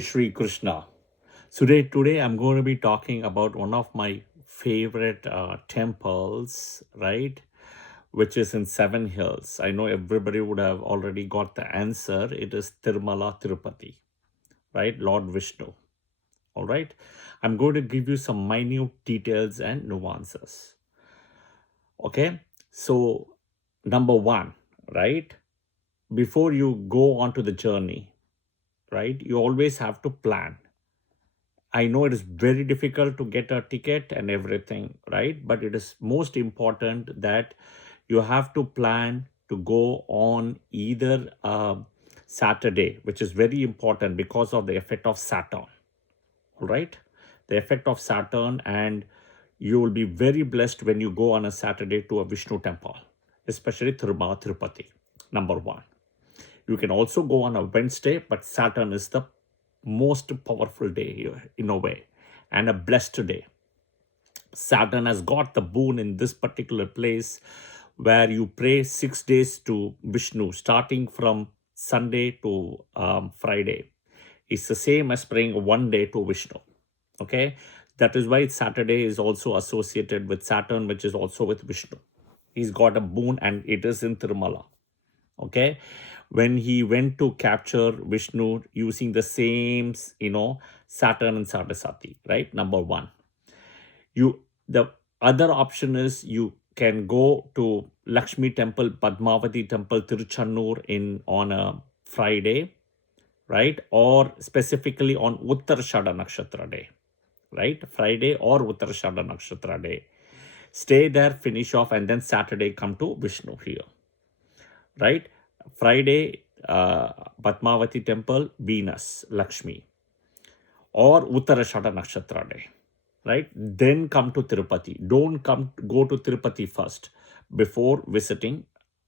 Shri Krishna. Today I'm going to be talking about one of my favorite temples, right? Which is in Seven Hills. I know everybody would have already got the answer. It is Tirumala Tirupati, right? Lord Vishnu. All right. I'm going to give you some minute details and nuances. Okay. So, number one, right? Before you go on to the journey, right? You always have to plan. I know it is very difficult to get a ticket and everything, right? But it is most important that you have to plan to go on either Saturday, which is very important because of the effect of Saturn, all right? The effect of Saturn, and you will be very blessed when you go on a Saturday to a Vishnu temple, especially Tirumala Tirupati, number one. You can also go on a Wednesday, but Saturn is the most powerful day here in a way, and a blessed day. Saturn has got the boon in this particular place where you pray 6 days to Vishnu, starting from Sunday to Friday. It's the same as praying 1 day to Vishnu. Okay, that is why Saturday is also associated with Saturn, which is also with Vishnu. He's got a boon, and it is in Tirumala. Okay, when he went to capture Vishnu using the same, Saturn and Saraswati, right? Number one. The other option is you can go to Lakshmi temple, Padmavati temple, Tiruchannur on a Friday, right? Or specifically on Uttarashada Nakshatra day, right? Friday or Uttarashada Nakshatra day. Stay there, finish off, and then Saturday come to Vishnu here, right? Friday, Padmavati temple, Venus, Lakshmi, or Uttarashada Nakshatra day, right? Then come to Tirupati. Don't go to Tirupati first before visiting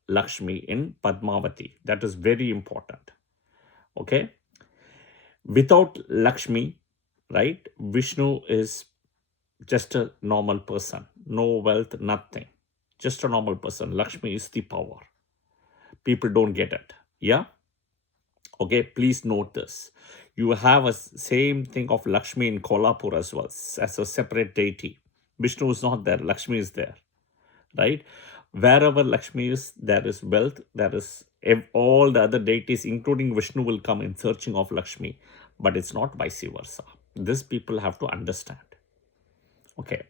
Lakshmi in Padmavati. That is very important. Okay. Without Lakshmi, right? Vishnu is just a normal person. No wealth, nothing. Just a normal person. Lakshmi is the power. People don't get it. Yeah. Okay, please note this. You have a same thing of Lakshmi in Kolhapur as well, as a separate deity. Vishnu is not there, Lakshmi is there, right? Wherever Lakshmi is, there is wealth, there is all the other deities, including Vishnu, will come in searching of Lakshmi, but it's not vice versa. This people have to understand. Okay,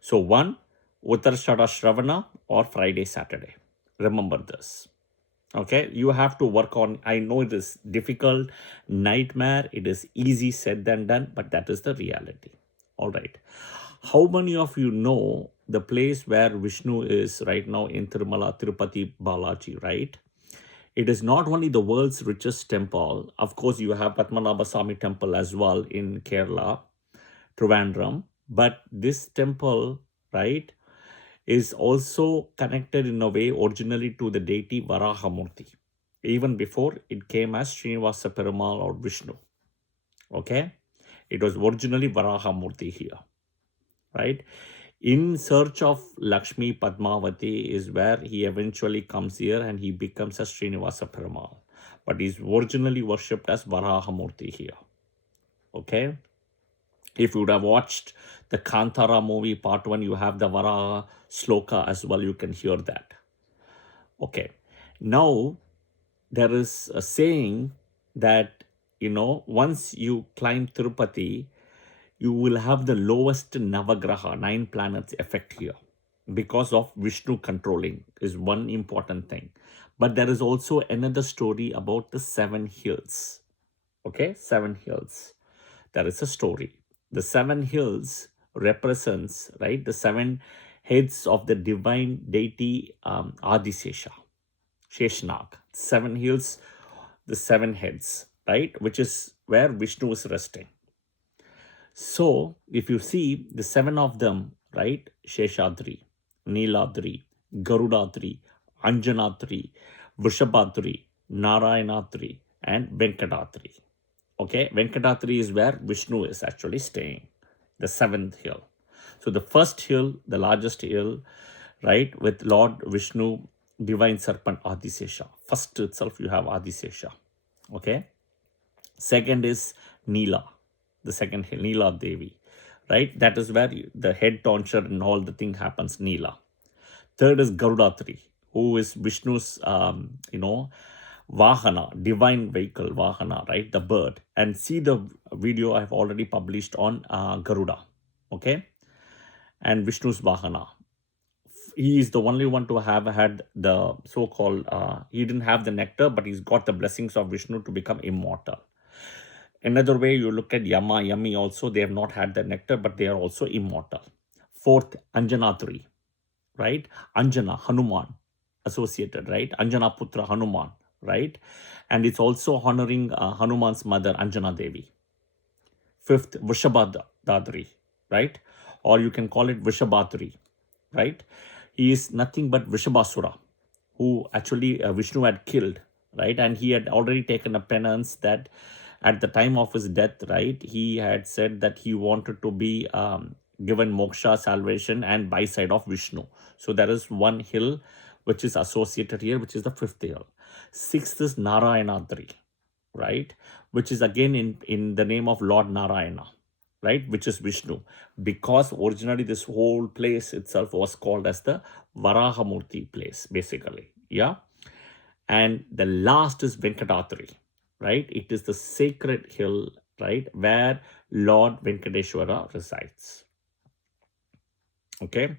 so one, Uttarashada Shravana or Friday, Saturday. Remember this. Okay, you have to work on. I know it is difficult, nightmare. It is easy said than done, but that is the reality. All right. How many of you know the place where Vishnu is right now in Tirumala Tirupati Balaji, right? It is not only the world's richest temple. Of course, you have Padmanabha Swami temple as well in Kerala, Trivandrum. But this temple, right, is also connected in a way originally to the deity Varahamurti, even before it came as Srinivasa Perumal or Vishnu. Okay, it was originally Varahamurti here, right? In search of Lakshmi Padmavati is where he eventually comes here and he becomes a Srinivasa Perumal. But he's originally worshipped as Varahamurti here. Okay. If you would have watched the Kantara movie part 1, you have the Varaha sloka as well. You can hear that. Okay. Now, there is a saying that, once you climb Tirupati, you will have the lowest Navagraha, 9 planets effect here because of Vishnu controlling is one important thing. But there is also another story about the 7 hills. Okay, 7 hills. There is a story. The 7 hills represents, right, the 7 heads of the divine deity Adisesha, Sheshnag. 7 hills, the 7 heads, right, which is where Vishnu is resting. So, if you see the 7 of them, right, Sheshadri, Neeladri, Garudadri, Anjanadri, Vrishabhadri, Narayanadri, and Venkadadri. Okay, Venkadadri is where Vishnu is actually staying, the 7th hill. So the first hill, the largest hill, right, with Lord Vishnu, divine serpent Adisesha. First itself you have Adisesha. Okay. Second is Neela, the second hill, Neela Devi, right? That is where the head tonsure and all the thing happens, Neela. Third is Garudatri, who is Vishnu's, Vahana, divine vehicle, Vahana, right? The bird. And see the video I've already published on Garuda, okay? And Vishnu's Vahana. He is the only one to have had the so-called, he didn't have the nectar, but he's got the blessings of Vishnu to become immortal. Another way you look at Yama, Yami also, they have not had the nectar, but they are also immortal. Fourth, Anjanatri, right? Anjana, Hanuman, associated, right? Anjana Putra, Hanuman, right? And it's also honoring Hanuman's mother, Anjana Devi. Fifth, Vrishabhadadri, right? Or you can call it Vrishabhatri, right? He is nothing but Vrishabhasura, who actually Vishnu had killed, right? And he had already taken a penance that at the time of his death, right, he had said that he wanted to be given moksha, salvation, and by side of Vishnu. So there is one hill which is associated here, which is the fifth hill. Sixth is Narayanadri, right, which is again in the name of Lord Narayana, right, which is Vishnu, because originally this whole place itself was called as the Varahamurti place, basically. Yeah. And the last is Venkatadri, right? It is the sacred hill, right, where Lord Venkateshwara resides. Okay.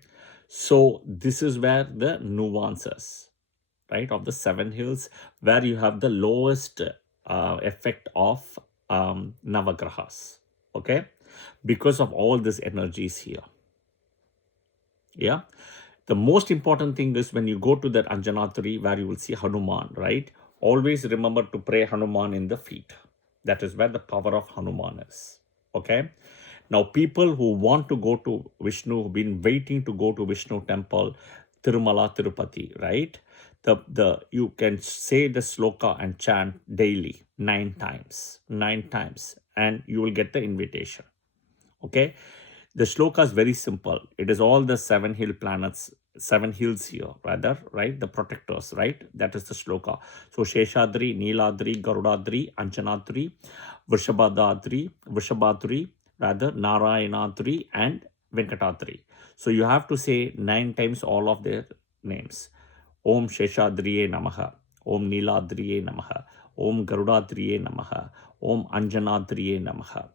So this is where the nuances, right, of the seven hills, where you have the lowest effect of Navagrahas. Okay. Because of all these energies here. Yeah. The most important thing is when you go to that Anjanatri where you will see Hanuman, right? Always remember to pray Hanuman in the feet. That is where the power of Hanuman is. Okay. Now, people who want to go to Vishnu, who've been waiting to go to Vishnu temple, Tirumala Tirupati, right? You can say the sloka and chant daily 9 times, and you will get the invitation. Okay. The shloka is very simple. It is all the 7 hill planets, 7 hills here, rather, right? The protectors, right? That is the shloka. So Sheshadri, Neeladri, Garudadri, Anjanadri, Vrishabhadri, rather, Narayanadri, and Venkatadri. So you have to say 9 times all of their names. Om Sheshadriye Namaha, Om Neeladriye Namaha, Om Garudadriye Namaha, Om Anjanadriye Namaha,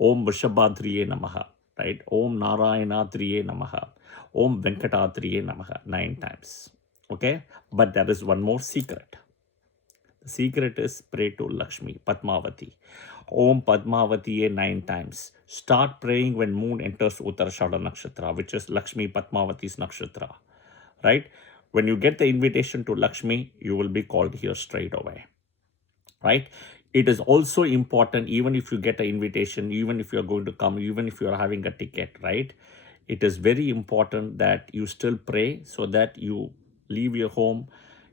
Om Vrishabhadriye Namaha, right? Om Narayanadriye Namaha, Om Venkatadriye Namaha, 9 times. Okay? But there is one more secret. The secret is pray to Lakshmi, Padmavati. Om Padmavatiye 9 times. Start praying when moon enters Uttarashada Nakshatra, which is Lakshmi Padmavati's Nakshatra. Right? When you get the invitation to Lakshmi, you will be called here straight away. Right? It is also important, even if you get an invitation, even if you are going to come, even if you are having a ticket, right? It is very important that you still pray so that you leave your home,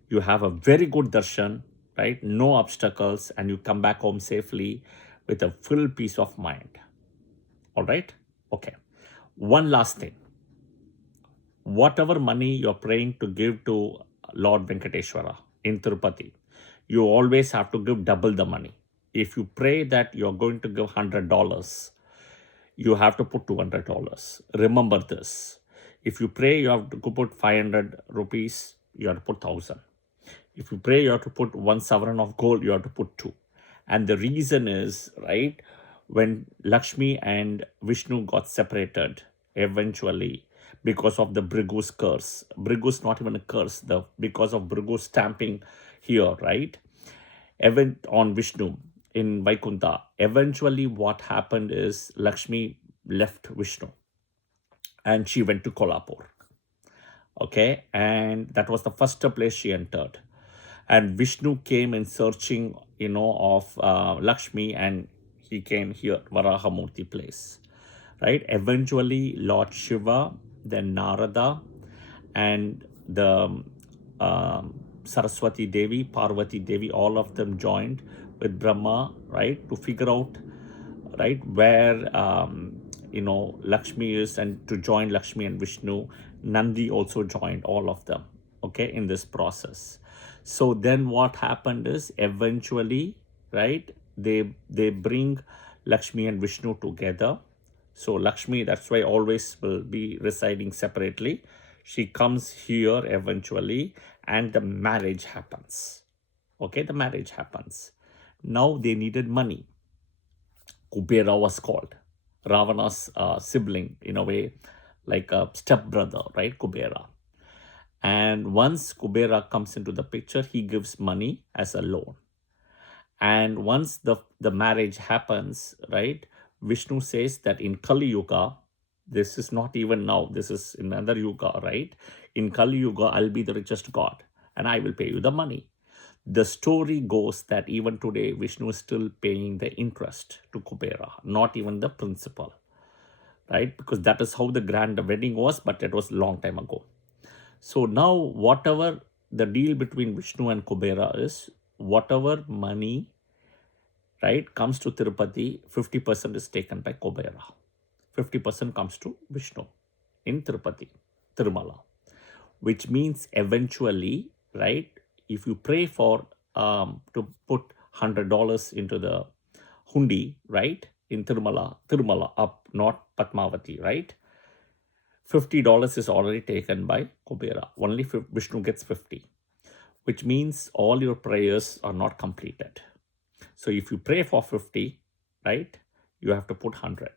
you have a very good darshan, right? No obstacles, and you come back home safely with a full peace of mind. All right? Okay. One last thing. Whatever money you're praying to give to Lord Venkateshwara in Tirupati, you always have to give double the money. If you pray that you're going to give $100, you have to put $200. Remember this. If you pray you have to put 500 rupees, you have to put 1,000. If you pray you have to put 1 sovereign of gold, you have to put 2. And the reason is, right, when Lakshmi and Vishnu got separated eventually because of the Bhrigu's curse. Bhrigu's not even a curse, because of Bhrigu's stamping here, right? Event on Vishnu in Vaikuntha. Eventually what happened is Lakshmi left Vishnu and she went to Kolhapur. Okay, and that was the first place she entered. And Vishnu came in searching, of Lakshmi, and he came here, Varahamurti place, right? Eventually, Lord Shiva, then Narada, and the Saraswati Devi, Parvati Devi, all of them joined with Brahma, right, to figure out, right, where Lakshmi is, and to join Lakshmi and Vishnu. Nandi also joined all of them, okay, in this process. So then what happened is eventually, right, they bring Lakshmi and Vishnu together. So Lakshmi, that's why always will be residing separately. She comes here eventually and the marriage happens. Okay, the marriage happens. Now they needed money. Kubera was called. Ravana's sibling, in a way, like a stepbrother, right? Kubera. And once Kubera comes into the picture, he gives money as a loan. And once the marriage happens, right, Vishnu says that in Kali Yuga, this is not even now, this is in another Yuga, right? In Kali Yuga, I'll be the richest god and I will pay you the money. The story goes that even today, Vishnu is still paying the interest to Kubera, not even the principal, right? Because that is how the grand wedding was, but it was a long time ago. So now, whatever the deal between Vishnu and Kubera is, whatever money, right, comes to Tirupati, 50% is taken by Kubera. 50% comes to Vishnu in Tirupati, Tirumala, which means eventually, right, if you pray for to put $100 into the hundi, right, in Tirumala up, not Padmavati, right, $50 is already taken by Kubera. Only Vishnu gets 50, which means all your prayers are not completed. So if you pray for 50, right, you have to put 100.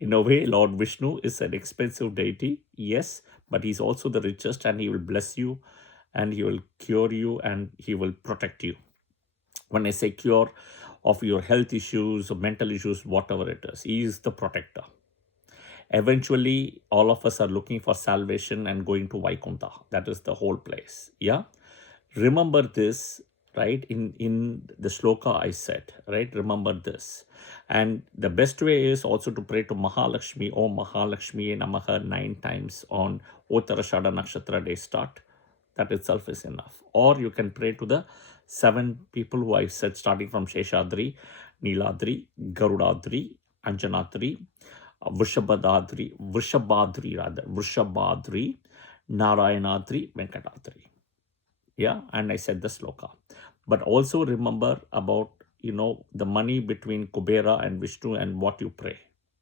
In a way, Lord Vishnu is an expensive deity, yes, but he's also the richest and he will bless you and he will cure you and he will protect you. When I say cure of your health issues or mental issues, whatever it is, he is the protector. Eventually, all of us are looking for salvation and going to Vaikuntha. That is the whole place. Yeah. Remember this, right? In the shloka I said, right? Remember this. And the best way is also to pray to Mahalakshmi, Om Mahalakshmi Namaha 9 times on Uttarashada Nakshatra day start. That itself is enough. Or you can pray to the 7 people who I said, starting from Sheshadri, Niladri, Garudadri, Anjanadri, Vrishabhadri, Narayanadri, Venkatadri. Yeah, and I said the sloka. But also remember about, the money between Kubera and Vishnu and what you pray,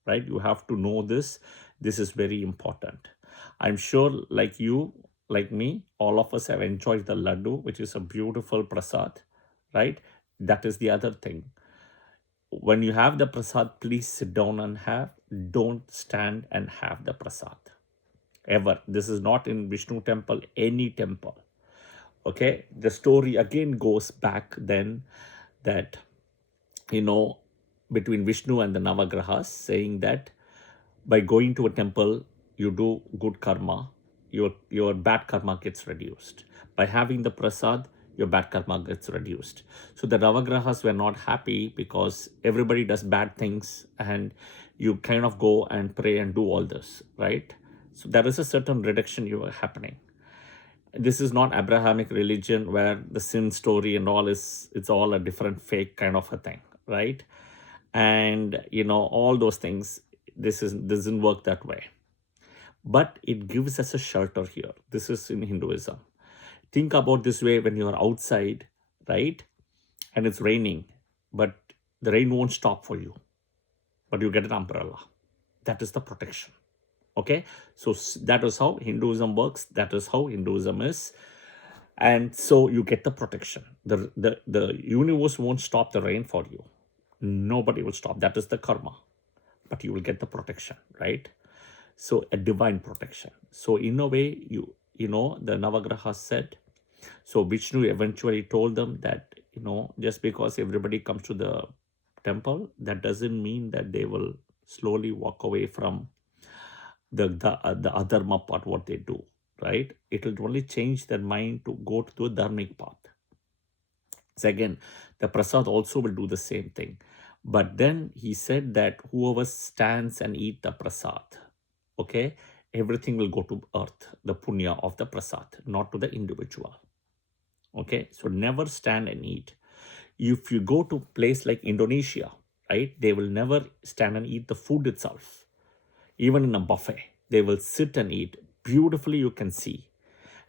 right? You have to know this. This is very important. I'm sure like you, like me, all of us have enjoyed the laddu, which is a beautiful prasad, right? That is the other thing. When you have the prasad, please sit down and have. Don't stand and have the prasad. Ever. This is not in Vishnu temple, any temple. Okay, the story again goes back then that, between Vishnu and the Navagrahas, saying that by going to a temple, you do good karma, your bad karma gets reduced. By having the prasad, your bad karma gets reduced. So the Navagrahas were not happy because everybody does bad things and you kind of go and pray and do all this, right? So there is a certain reduction happening. This is not Abrahamic religion where the sin story and all it's all a different fake kind of a thing, right? And all those things, doesn't work that way. But it gives us a shelter here. This is in Hinduism. Think about this way: when you are outside, right, and it's raining, but the rain won't stop for you, but you get an umbrella. That is the protection. Okay, so that is how Hinduism works. That is how Hinduism is. And so you get the protection. The universe won't stop the rain for you. Nobody will stop. That is the karma. But you will get the protection, right? So a divine protection. So in a way, the Navagrahas said, so Vishnu eventually told them that, just because everybody comes to the temple, that doesn't mean that they will slowly walk away from the adharma part, what they do, right? It will only change their mind to go to the dharmic path. So again, the prasad also will do the same thing. But then he said that whoever stands and eat the prasad, okay, everything will go to earth, the punya of the prasad, not to the individual. Okay, so never stand and eat. If you go to a place like Indonesia, right, they will never stand and eat the food itself. Even in a buffet, they will sit and eat. Beautifully, you can see.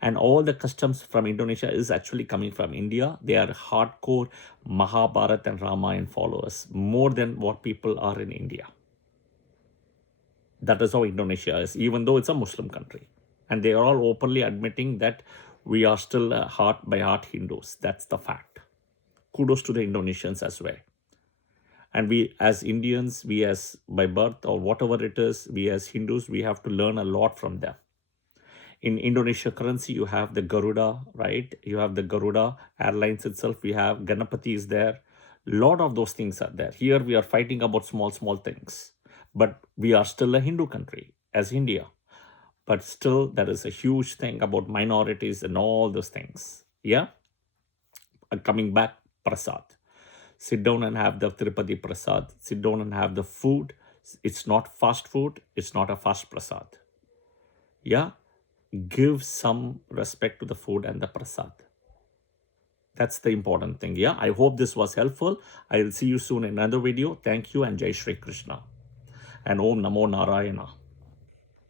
And all the customs from Indonesia is actually coming from India. They are hardcore Mahabharata and Ramayana followers, more than what people are in India. That is how Indonesia is, even though it's a Muslim country. And they are all openly admitting that we are still heart by heart Hindus. That's the fact. Kudos to the Indonesians as well. And we as Indians, we as by birth or whatever it is, we as Hindus, we have to learn a lot from them. In Indonesia currency, you have the Garuda, right? You have the Garuda Airlines itself. We have Ganapati is there. Lot of those things are there. Here we are fighting about small things. But we are still a Hindu country as India. But still, there is a huge thing about minorities and all those things. Yeah? Coming back, Prasad. Sit down and have the Tirupati Prasad. Sit down and have the food. It's not fast food. It's not a fast Prasad. Yeah? Give some respect to the food and the Prasad. That's the important thing. Yeah? I hope this was helpful. I will see you soon in another video. Thank you and Jai Shri Krishna. And Om Namo Narayana.